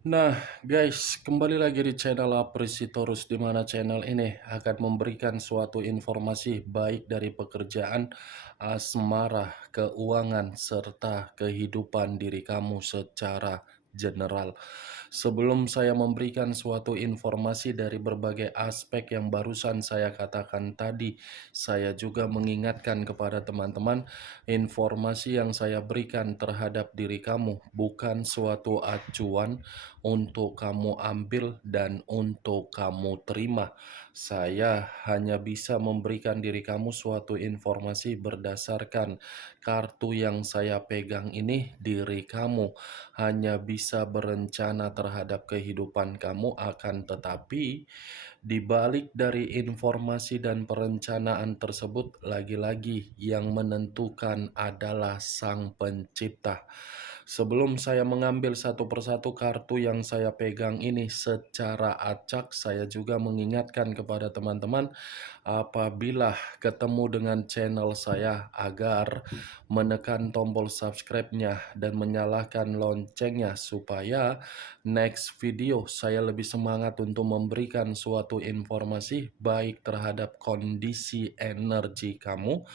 Nah, guys, kembali lagi di channel Apresitorus, di mana channel ini akan memberikan suatu informasi baik dari pekerjaan, asmara, keuangan, serta kehidupan diri kamu secara general. Sebelum saya memberikan suatu informasi dari berbagai aspek yang barusan saya katakan tadi, saya juga mengingatkan kepada teman-teman, informasi yang saya berikan terhadap diri kamu bukan suatu acuan untuk kamu ambil dan untuk kamu terima. Saya hanya bisa memberikan diri kamu suatu informasi berdasarkan kartu yang saya pegang ini. Diri kamu hanya bisa berencana terhadap kehidupan kamu, akan tetapi di balik dari informasi dan perencanaan tersebut, lagi-lagi yang menentukan adalah Sang Pencipta. Sebelum saya mengambil satu persatu kartu yang saya pegang ini secara acak, saya juga mengingatkan kepada teman-teman apabila ketemu dengan channel saya agar menekan tombol subscribe-nya dan menyalakan loncengnya supaya next video saya lebih semangat untuk memberikan suatu informasi baik terhadap kondisi energi kamu,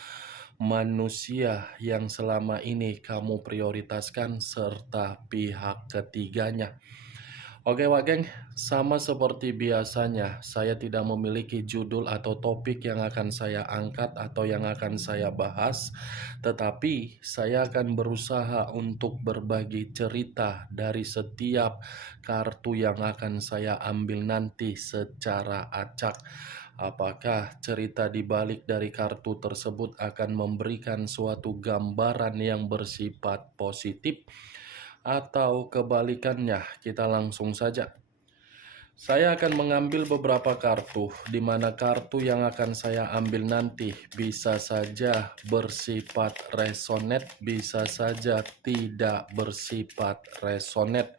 manusia yang selama ini kamu prioritaskan, serta pihak ketiganya. Oke Wak Geng, sama seperti biasanya, saya tidak memiliki judul atau topik yang akan saya angkat atau yang akan saya bahas, tetapi saya akan berusaha untuk berbagi cerita dari setiap kartu yang akan saya ambil nanti secara acak. Apakah cerita di balik dari kartu tersebut akan memberikan suatu gambaran yang bersifat positif, atau kebalikannya? Kita langsung saja. Saya akan mengambil beberapa kartu, di mana kartu yang akan saya ambil nanti bisa saja bersifat resonate, bisa saja tidak bersifat resonate.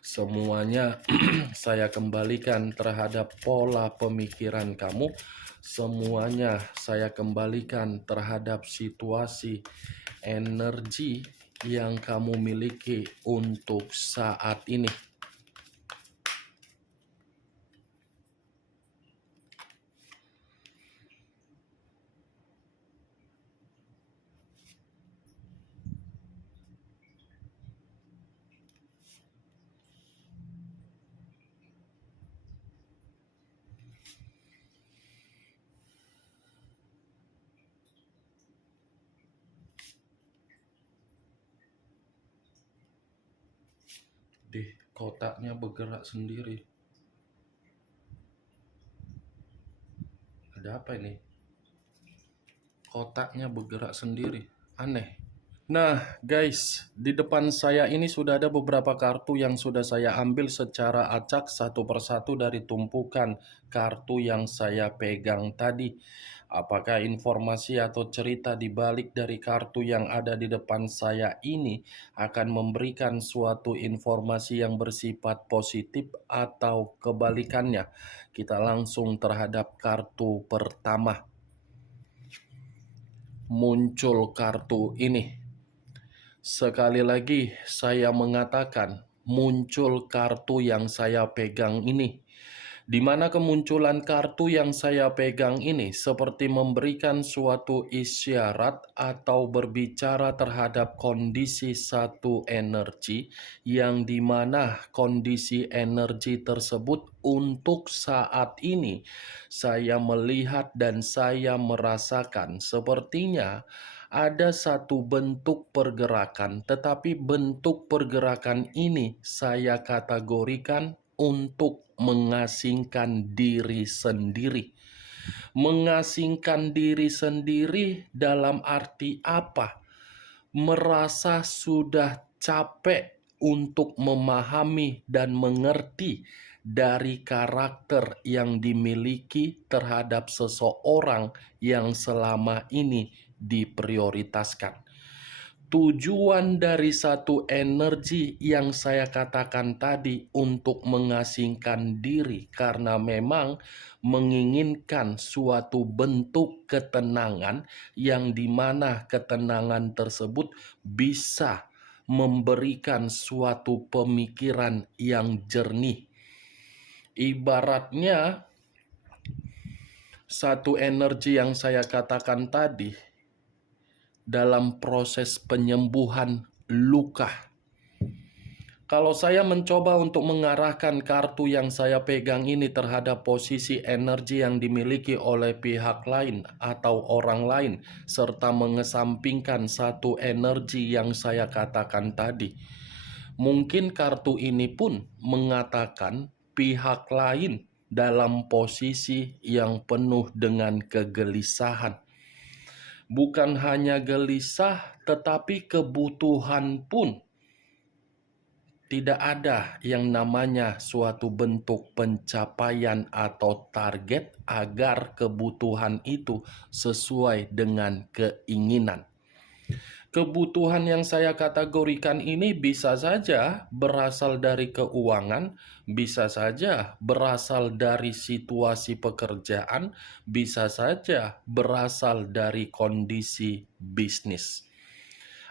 Semuanya saya kembalikan terhadap pola pemikiran kamu. Semuanya saya kembalikan terhadap situasi energi yang kamu miliki untuk saat ini. Di kotaknya bergerak sendiri. Ada apa ini? Kotaknya bergerak sendiri. Aneh. Nah, guys, di depan saya ini sudah ada beberapa kartu yang sudah saya ambil secara acak satu persatu dari tumpukan kartu yang saya pegang tadi. Apakah informasi atau cerita di balik dari kartu yang ada di depan saya ini akan memberikan suatu informasi yang bersifat positif atau kebalikannya? Kita langsung terhadap kartu pertama. Muncul kartu ini. Sekali lagi saya mengatakan, muncul kartu yang saya pegang ini. Di mana kemunculan kartu yang saya pegang ini seperti memberikan suatu isyarat atau berbicara terhadap kondisi satu energi, yang dimana kondisi energi tersebut untuk saat ini saya melihat dan saya merasakan sepertinya ada satu bentuk pergerakan, tetapi bentuk pergerakan ini saya kategorikan untuk mengasingkan diri sendiri. Mengasingkan diri sendiri dalam arti apa? Merasa sudah capek untuk memahami dan mengerti dari karakter yang dimiliki terhadap seseorang yang selama ini diprioritaskan. Tujuan dari satu energi yang saya katakan tadi untuk mengasingkan diri karena memang menginginkan suatu bentuk ketenangan, yang dimana ketenangan tersebut bisa memberikan suatu pemikiran yang jernih. Ibaratnya satu energi yang saya katakan tadi dalam proses penyembuhan luka. Kalau saya mencoba untuk mengarahkan kartu yang saya pegang ini terhadap posisi energi yang dimiliki oleh pihak lain atau orang lain, serta mengesampingkan satu energi yang saya katakan tadi, mungkin kartu ini pun mengatakan pihak lain dalam posisi yang penuh dengan kegelisahan. Bukan hanya gelisah, tetapi kebutuhan pun. Tidak ada yang namanya suatu bentuk pencapaian atau target agar kebutuhan itu sesuai dengan keinginan. Kebutuhan yang saya kategorikan ini bisa saja berasal dari keuangan, bisa saja berasal dari situasi pekerjaan, bisa saja berasal dari kondisi bisnis.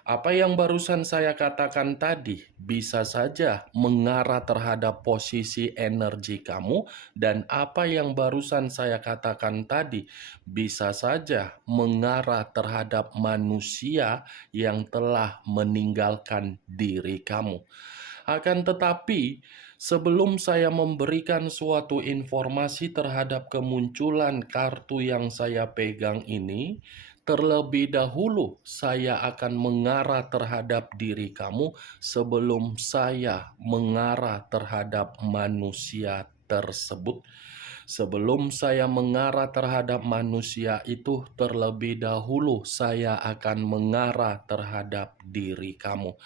Apa yang barusan saya katakan tadi bisa saja mengarah terhadap posisi energi kamu, dan apa yang barusan saya katakan tadi bisa saja mengarah terhadap manusia yang telah meninggalkan diri kamu. Akan tetapi, sebelum saya memberikan suatu informasi terhadap kemunculan kartu yang saya pegang ini, terlebih dahulu saya akan mengarah terhadap diri kamu sebelum saya mengarah terhadap manusia tersebut. Sebelum saya mengarah terhadap manusia itu, terlebih dahulu saya akan mengarah terhadap diri kamu.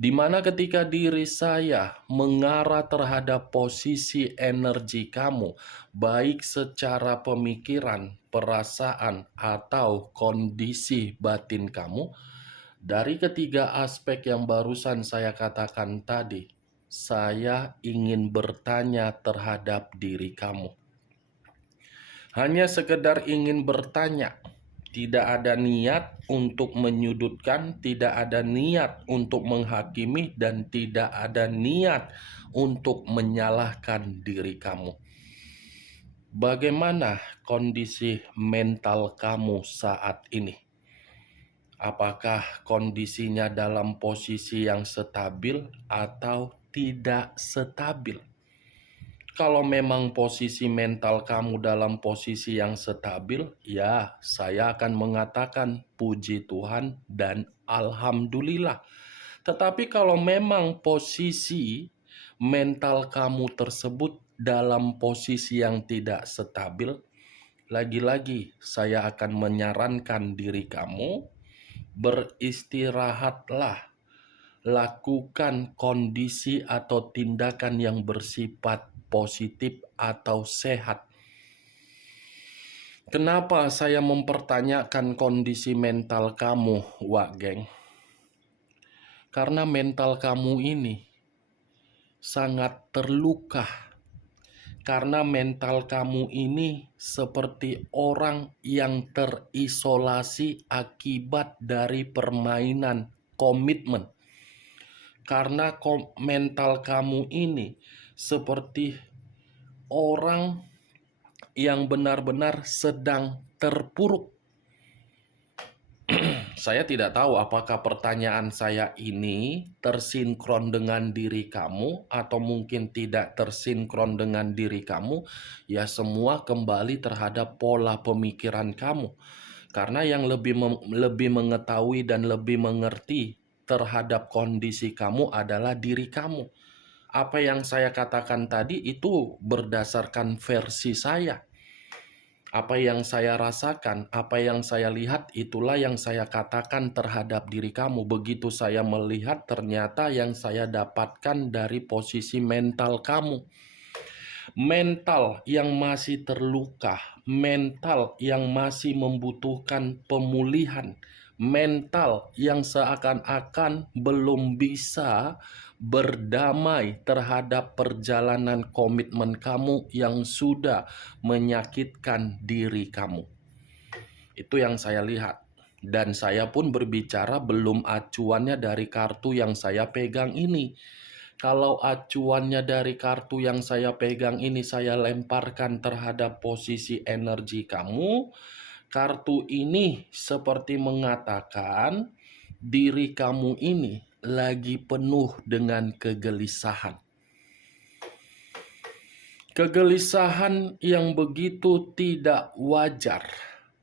Di mana ketika diri saya mengarah terhadap posisi energi kamu, baik secara pemikiran, perasaan, atau kondisi batin kamu, dari ketiga aspek yang barusan saya katakan tadi, saya ingin bertanya terhadap diri kamu. Hanya sekedar ingin bertanya. Tidak ada niat untuk menyudutkan, tidak ada niat untuk menghakimi, dan tidak ada niat untuk menyalahkan diri kamu. Bagaimana kondisi mental kamu saat ini? Apakah kondisinya dalam posisi yang stabil atau tidak stabil? Kalau memang posisi mental kamu dalam posisi yang stabil, ya saya akan mengatakan puji Tuhan dan alhamdulillah. Tetapi kalau memang posisi mental kamu tersebut dalam posisi yang tidak stabil, lagi-lagi saya akan menyarankan diri kamu, beristirahatlah. Lakukan kondisi atau tindakan yang bersifat positif atau sehat. Kenapa saya mempertanyakan kondisi mental kamu, Wak Geng? Karena mental kamu ini sangat terluka. Karena mental kamu ini seperti orang yang terisolasi akibat dari permainan komitmen. Karena mental kamu ini seperti orang yang benar-benar sedang terpuruk. Saya tidak tahu apakah pertanyaan saya ini tersinkron dengan diri kamu atau mungkin tidak tersinkron dengan diri kamu. Ya, semua kembali terhadap pola pemikiran kamu. Karena yang lebih mengetahui dan lebih mengerti terhadap kondisi kamu adalah diri kamu. Apa yang saya katakan tadi itu berdasarkan versi saya. Apa yang saya rasakan, apa yang saya lihat, itulah yang saya katakan terhadap diri kamu. Begitu saya melihat, ternyata yang saya dapatkan dari posisi mental kamu. Mental yang masih terluka, mental yang masih membutuhkan pemulihan, mental yang seakan-akan belum bisa berdamai terhadap perjalanan komitmen kamu yang sudah menyakitkan diri kamu. Itu yang saya lihat. Dan saya pun berbicara belum acuannya dari kartu yang saya pegang ini. Kalau acuannya dari kartu yang saya pegang ini saya lemparkan terhadap posisi energi kamu, kartu ini seperti mengatakan diri kamu ini lagi penuh dengan kegelisahan. Kegelisahan yang begitu tidak wajar,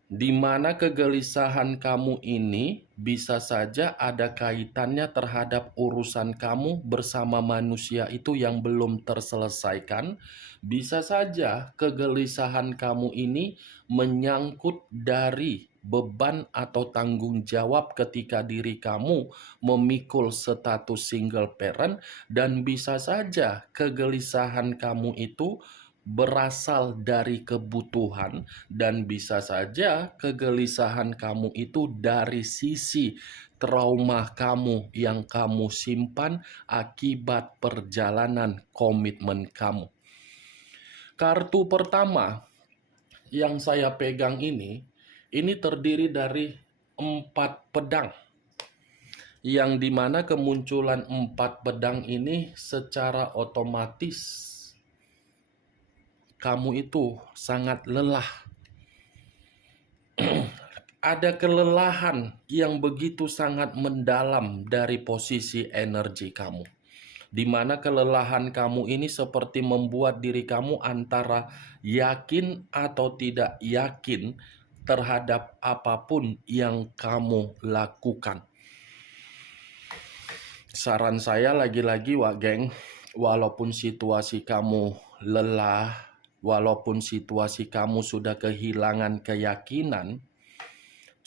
di mana kegelisahan kamu ini bisa saja ada kaitannya terhadap urusan kamu bersama manusia itu yang belum terselesaikan. Bisa saja kegelisahan kamu ini menyangkut dari beban atau tanggung jawab ketika diri kamu memikul status single parent, dan bisa saja kegelisahan kamu itu berasal dari kebutuhan, dan bisa saja kegelisahan kamu itu dari sisi trauma kamu yang kamu simpan akibat perjalanan komitmen kamu. Kartu pertama yang saya pegang ini terdiri dari 4 pedang. Yang dimana kemunculan 4 pedang ini secara otomatis kamu itu sangat lelah. Ada kelelahan yang begitu sangat mendalam dari posisi energi kamu, di mana kelelahan kamu ini seperti membuat diri kamu antara yakin atau tidak yakin terhadap apapun yang kamu lakukan. Saran saya lagi-lagi, Wak Geng, walaupun situasi kamu lelah, walaupun situasi kamu sudah kehilangan keyakinan,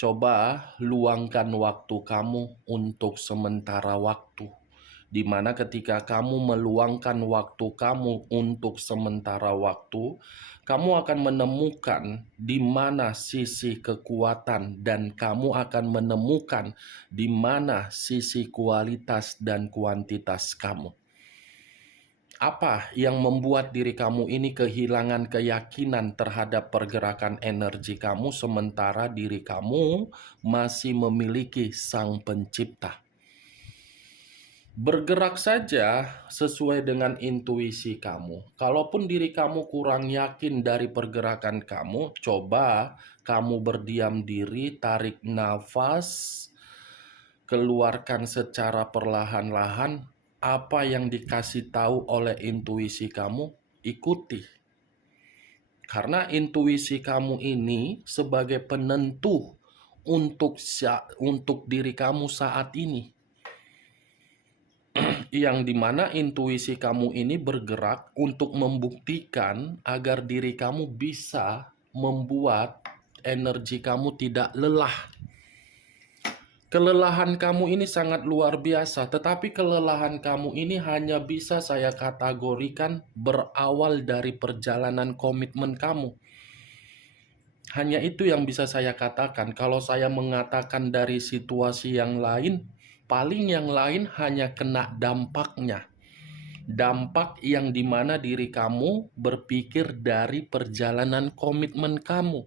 coba luangkan waktu kamu untuk sementara waktu. Di mana ketika kamu meluangkan waktu kamu untuk sementara waktu, kamu akan menemukan di mana sisi kekuatan, dan kamu akan menemukan di mana sisi kualitas dan kuantitas kamu. Apa yang membuat diri kamu ini kehilangan keyakinan terhadap pergerakan energi kamu sementara diri kamu masih memiliki Sang Pencipta? Bergerak saja sesuai dengan intuisi kamu. Kalaupun diri kamu kurang yakin dari pergerakan kamu, coba kamu berdiam diri, tarik nafas, keluarkan secara perlahan-lahan. Apa yang dikasih tahu oleh intuisi kamu, ikuti. Karena intuisi kamu ini sebagai penentu untuk diri kamu saat ini. Yang dimana intuisi kamu ini bergerak untuk membuktikan agar diri kamu bisa membuat energi kamu tidak lelah. Kelelahan kamu ini sangat luar biasa, tetapi kelelahan kamu ini hanya bisa saya kategorikan berawal dari perjalanan komitmen kamu. Hanya itu yang bisa saya katakan. Kalau saya mengatakan dari situasi yang lain, paling yang lain hanya kena dampaknya. Dampak yang dimana diri kamu berpikir dari perjalanan komitmen kamu.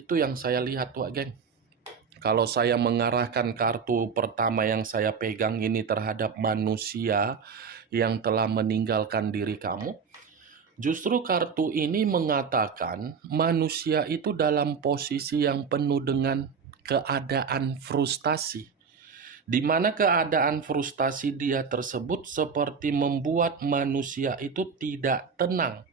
Itu yang saya lihat, Wak Geng. Kalau saya mengarahkan kartu pertama yang saya pegang ini terhadap manusia yang telah meninggalkan diri kamu, justru kartu ini mengatakan manusia itu dalam posisi yang penuh dengan keadaan frustasi, di mana keadaan frustasi dia tersebut seperti membuat manusia itu tidak tenang.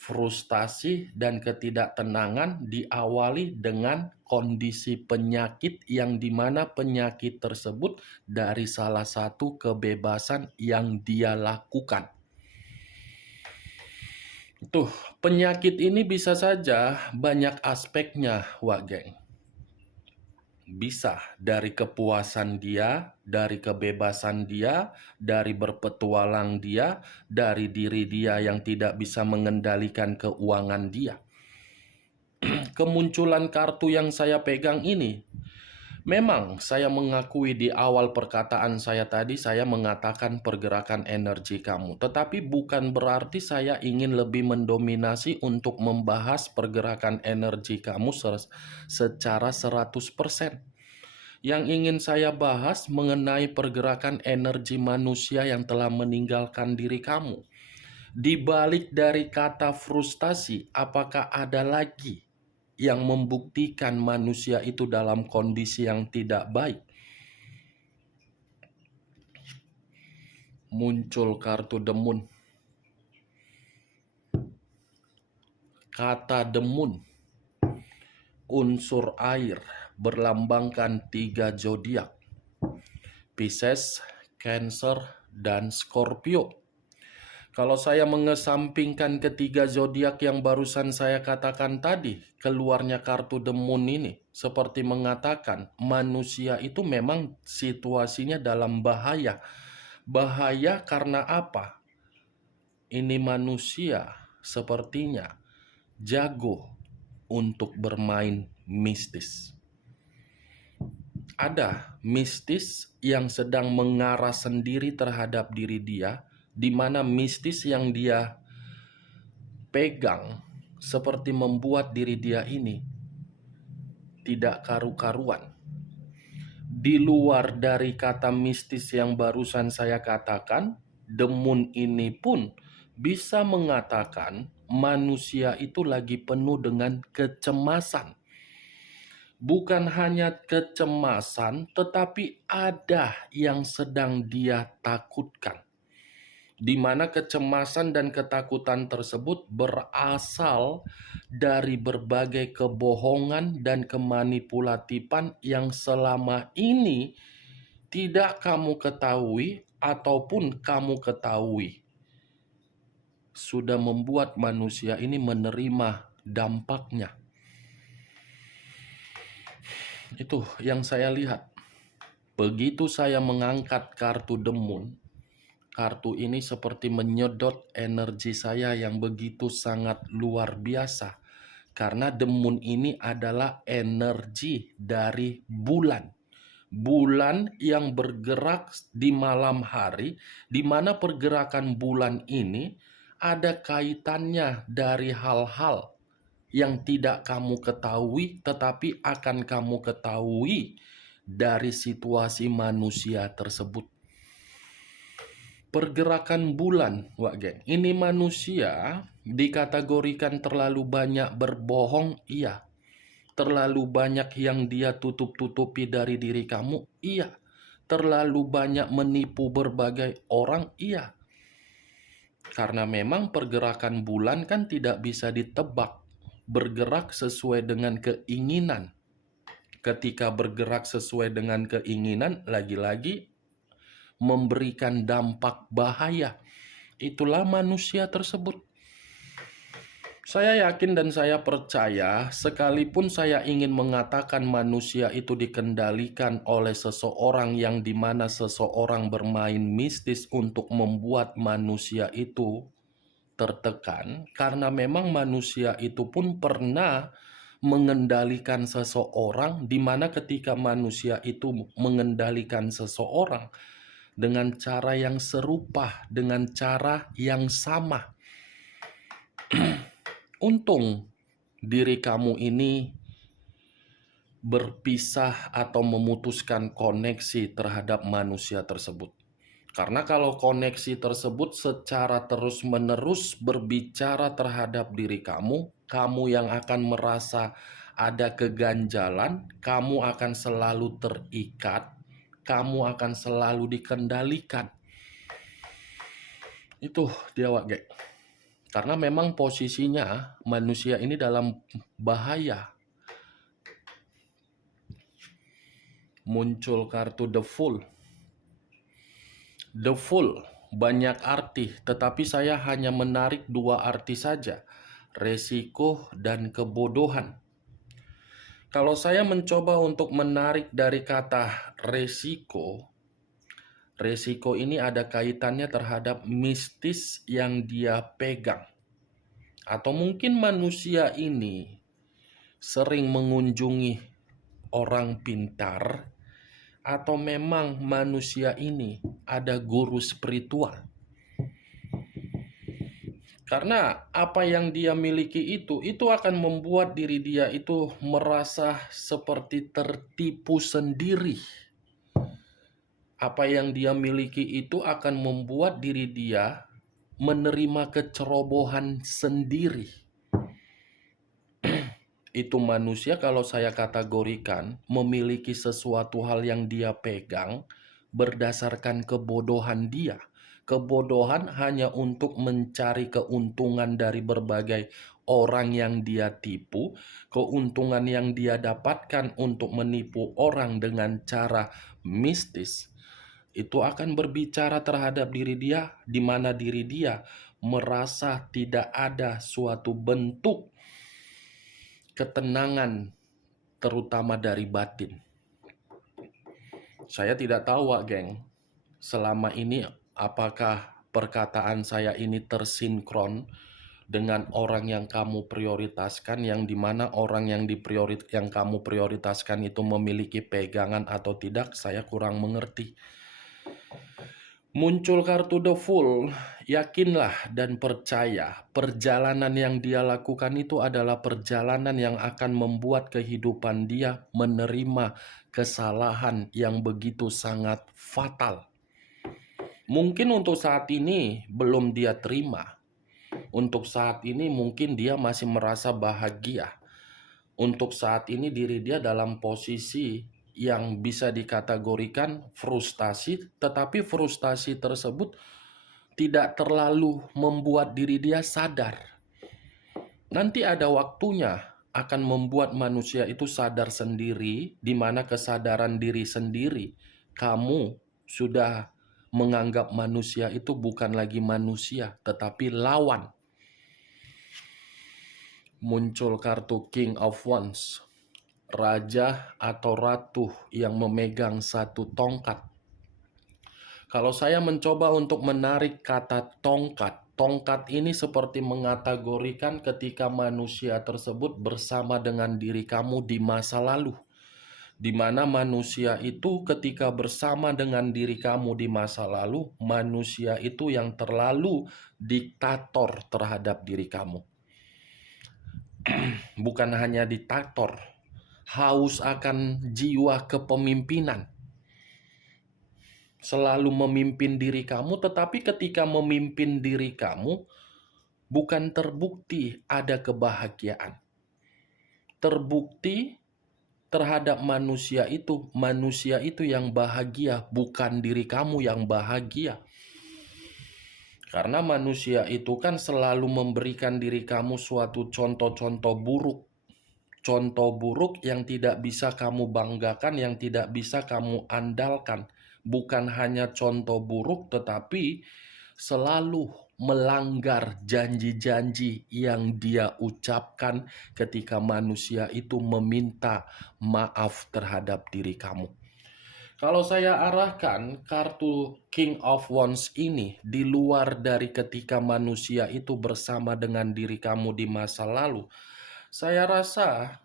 Frustasi dan ketidaktenangan diawali dengan kondisi penyakit, yang dimana penyakit tersebut dari salah satu kebebasan yang dia lakukan. Tuh, penyakit ini bisa saja banyak aspeknya, Wak Geng. Bisa dari kepuasan dia, dari kebebasan dia, dari berpetualang dia, dari diri dia yang tidak bisa mengendalikan keuangan dia. Kemunculan kartu yang saya pegang ini Memang saya mengakui di awal perkataan saya tadi, saya mengatakan pergerakan energi kamu. Tetapi bukan berarti saya ingin lebih mendominasi untuk membahas pergerakan energi kamu secara 100%. Yang ingin saya bahas mengenai pergerakan energi manusia yang telah meninggalkan diri kamu. Di balik dari kata frustasi, apakah ada lagi yang membuktikan manusia itu dalam kondisi yang tidak baik? Muncul kartu demun. Kata demun, unsur air, berlambangkan 3 zodiak: Pisces, Cancer, dan Scorpio. Kalau saya mengesampingkan ketiga zodiak yang barusan saya katakan tadi, keluarnya kartu demun ini seperti mengatakan manusia itu memang situasinya dalam bahaya. Bahaya karena apa? Ini manusia sepertinya jago untuk bermain mistis. Ada mistis yang sedang mengarah sendiri terhadap diri dia, di mana mistis yang dia pegang seperti membuat diri dia ini tidak karu-karuan. Di luar dari kata mistis yang barusan saya katakan, demun ini pun bisa mengatakan manusia itu lagi penuh dengan kecemasan. Bukan hanya kecemasan, tetapi ada yang sedang dia takutkan, di mana kecemasan dan ketakutan tersebut berasal dari berbagai kebohongan dan kemanipulatifan yang selama ini tidak kamu ketahui ataupun kamu ketahui, sudah membuat manusia ini menerima dampaknya. Itu yang saya lihat. Begitu saya mengangkat kartu demun, kartu ini seperti menyedot energi saya yang begitu sangat luar biasa. Karena demun ini adalah energi dari bulan. Bulan yang bergerak di malam hari, di mana pergerakan bulan ini ada kaitannya dari hal-hal yang tidak kamu ketahui, tetapi akan kamu ketahui dari situasi manusia tersebut. Pergerakan bulan, Wak Geng, ini manusia dikategorikan terlalu banyak berbohong, iya. Terlalu banyak yang dia tutup-tutupi dari diri kamu, iya. Terlalu banyak menipu berbagai orang, iya. Karena memang pergerakan bulan kan tidak bisa ditebak, bergerak sesuai dengan keinginan. Ketika bergerak sesuai dengan keinginan, lagi-lagi memberikan dampak bahaya. Itulah manusia tersebut. Saya yakin dan saya percaya, sekalipun saya ingin mengatakan manusia itu dikendalikan oleh seseorang yang dimana seseorang bermain mistis untuk membuat manusia itu tertekan, karena memang manusia itu pun pernah mengendalikan seseorang, di mana ketika manusia itu mengendalikan seseorang dengan cara yang serupa, dengan cara yang sama. Untung diri kamu ini berpisah atau memutuskan koneksi terhadap manusia tersebut. Karena kalau koneksi tersebut secara terus-menerus berbicara terhadap diri kamu, kamu yang akan merasa ada keganjalan, kamu akan selalu terikat, kamu akan selalu dikendalikan. Itu dia, Wak Gek. Karena memang posisinya manusia ini dalam bahaya. Muncul kartu The Fool. The Fool banyak arti, tetapi saya hanya menarik 2 arti saja, resiko dan kebodohan. Kalau saya mencoba untuk menarik dari kata resiko, resiko ini ada kaitannya terhadap mistis yang dia pegang. Atau mungkin manusia ini sering mengunjungi orang pintar, atau memang manusia ini ada guru spiritual? Karena apa yang dia miliki itu akan membuat diri dia itu merasa seperti tertipu sendiri. Apa yang dia miliki itu akan membuat diri dia menerima kecerobohan sendiri. Itu manusia kalau saya kategorikan memiliki sesuatu hal yang dia pegang berdasarkan kebodohan dia. Kebodohan hanya untuk mencari keuntungan dari berbagai orang yang dia tipu, keuntungan yang dia dapatkan untuk menipu orang dengan cara mistis. Itu akan berbicara terhadap diri dia, di mana diri dia merasa tidak ada suatu bentuk ketenangan, terutama dari batin. Saya tidak tahu, Wak Geng, selama ini apakah perkataan saya ini tersinkron dengan orang yang kamu prioritaskan, yang dimana orang yang kamu prioritaskan itu memiliki pegangan atau tidak, saya kurang mengerti. Muncul kartu The Fool, yakinlah dan percaya perjalanan yang dia lakukan itu adalah perjalanan yang akan membuat kehidupan dia menerima kesalahan yang begitu sangat fatal. Mungkin untuk saat ini belum dia terima. Untuk saat ini mungkin dia masih merasa bahagia. Untuk saat ini diri dia dalam posisi yang bisa dikategorikan frustasi, tetapi frustasi tersebut tidak terlalu membuat diri dia sadar. Nanti ada waktunya akan membuat manusia itu sadar sendiri, di mana kesadaran diri sendiri kamu sudah menganggap manusia itu bukan lagi manusia, tetapi lawan. Muncul kartu King of Wands, raja atau ratu yang memegang satu tongkat. Kalau saya mencoba untuk menarik kata tongkat, tongkat ini seperti mengategorikan ketika manusia tersebut bersama dengan diri kamu di masa lalu. Di mana manusia itu ketika bersama dengan diri kamu di masa lalu, manusia itu yang terlalu diktator terhadap diri kamu. Bukan hanya diktator, haus akan jiwa kepemimpinan. Selalu memimpin diri kamu, tetapi ketika memimpin diri kamu, bukan terbukti ada kebahagiaan. Terbukti terhadap manusia itu yang bahagia, bukan diri kamu yang bahagia. Karena manusia itu kan selalu memberikan diri kamu suatu contoh-contoh buruk. Contoh buruk yang tidak bisa kamu banggakan, yang tidak bisa kamu andalkan. Bukan hanya contoh buruk, tetapi selalu melanggar janji-janji yang dia ucapkan ketika manusia itu meminta maaf terhadap diri kamu. Kalau saya arahkan kartu King of Wands ini di luar dari ketika manusia itu bersama dengan diri kamu di masa lalu, saya rasa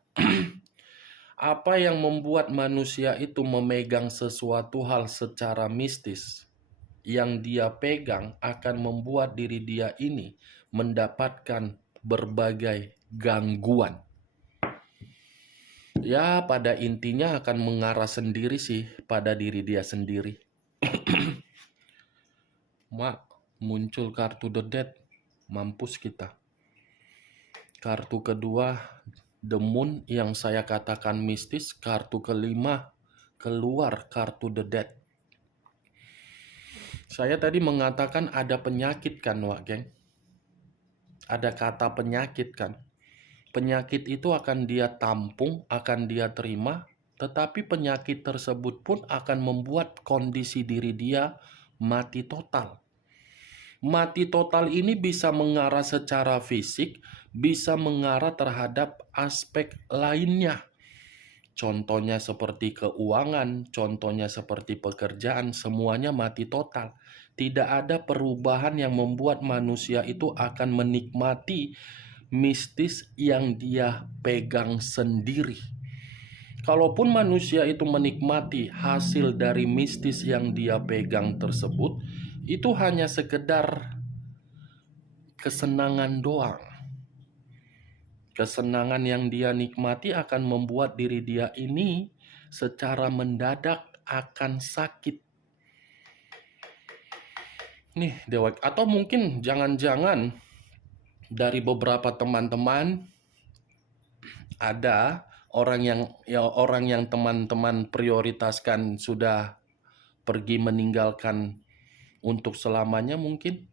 apa yang membuat manusia itu memegang sesuatu hal secara mistis yang dia pegang akan membuat diri dia ini mendapatkan berbagai gangguan. Ya, pada intinya akan mengarah sendiri sih pada diri dia sendiri. Muncul kartu The Death, mampus kita. Kartu kedua, The Moon yang saya katakan mistis. Kartu kelima, keluar kartu The Death. Saya tadi mengatakan ada penyakit kan, Wak Geng? Ada kata penyakit kan? Penyakit itu akan dia tampung, akan dia terima, tetapi penyakit tersebut pun akan membuat kondisi diri dia mati total. Mati total ini bisa mengarah secara fisik, bisa mengarah terhadap aspek lainnya. Contohnya seperti keuangan, contohnya seperti pekerjaan, semuanya mati total. Tidak ada perubahan yang membuat manusia itu akan menikmati mistis yang dia pegang sendiri. Kalaupun manusia itu menikmati hasil dari mistis yang dia pegang tersebut, itu hanya sekedar kesenangan doang. Kesenangan yang dia nikmati akan membuat diri dia ini secara mendadak akan sakit. Nih, Dewa, atau mungkin jangan-jangan dari beberapa teman-teman ada orang yang teman-teman prioritaskan sudah pergi meninggalkan untuk selamanya mungkin.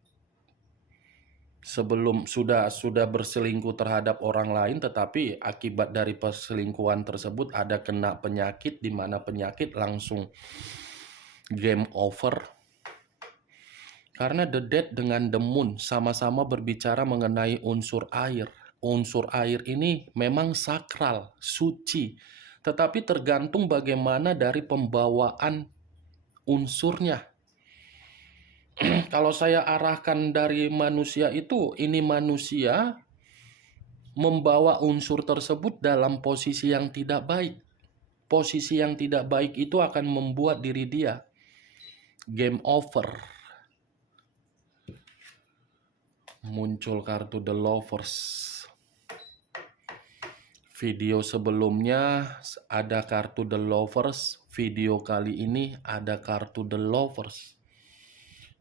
Sebelum sudah berselingkuh terhadap orang lain, tetapi akibat dari perselingkuhan tersebut ada kena penyakit, di mana penyakit langsung game over. Karena The Dead dengan The Moon sama-sama berbicara mengenai unsur air. Unsur air ini memang sakral, suci, tetapi tergantung bagaimana dari pembawaan unsurnya. Kalau saya arahkan dari manusia itu, ini manusia membawa unsur tersebut dalam posisi yang tidak baik. Posisi yang tidak baik itu akan membuat diri dia game over. Muncul kartu The Lovers. Video sebelumnya ada kartu The Lovers, video kali ini ada kartu The Lovers.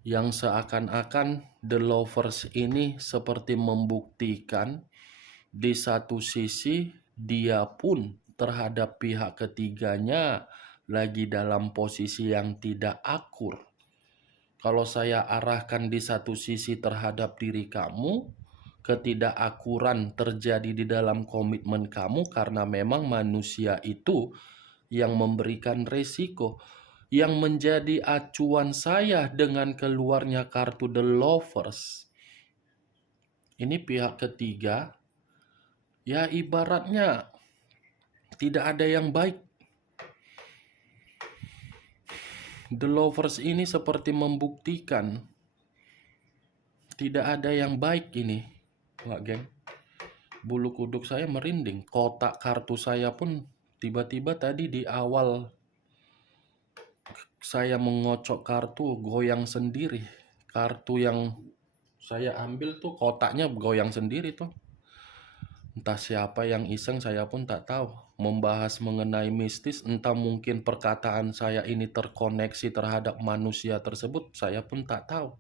Yang seakan-akan The Lovers ini seperti membuktikan di satu sisi dia pun terhadap pihak ketiganya lagi dalam posisi yang tidak akur. Kalau saya arahkan di satu sisi terhadap diri kamu, ketidakakuran terjadi di dalam komitmen kamu karena memang manusia itu yang memberikan resiko. Yang menjadi acuan saya dengan keluarnya kartu The Lovers, ini pihak ketiga, ya ibaratnya tidak ada yang baik. The Lovers ini seperti membuktikan tidak ada yang baik ini, Pak geng. Bulu kuduk saya merinding. Kotak kartu saya pun tiba-tiba tadi di awal saya mengocok kartu goyang sendiri. Kartu yang saya ambil tuh kotaknya goyang sendiri tuh. Entah siapa yang iseng, saya pun tak tahu. Membahas mengenai mistis, entah mungkin perkataan saya ini terkoneksi terhadap manusia tersebut, saya pun tak tahu.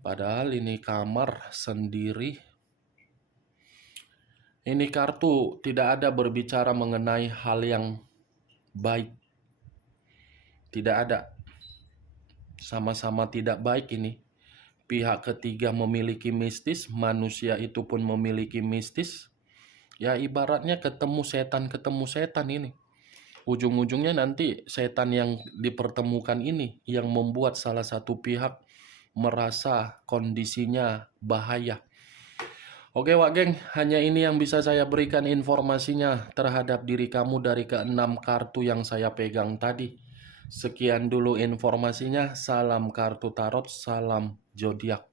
Padahal ini kamar sendiri. Ini kartu tidak ada berbicara mengenai hal yang baik. Tidak ada. Sama-sama tidak baik ini. Pihak ketiga memiliki mistis, manusia itu pun memiliki mistis. Ya ibaratnya ketemu setan ini. Ujung-ujungnya nanti setan yang dipertemukan ini yang membuat salah satu pihak merasa kondisinya bahaya. Oke Wak geng, hanya ini yang bisa saya berikan informasinya terhadap diri kamu dari ke-6 kartu yang saya pegang tadi. Sekian dulu informasinya, salam kartu tarot, salam zodiak.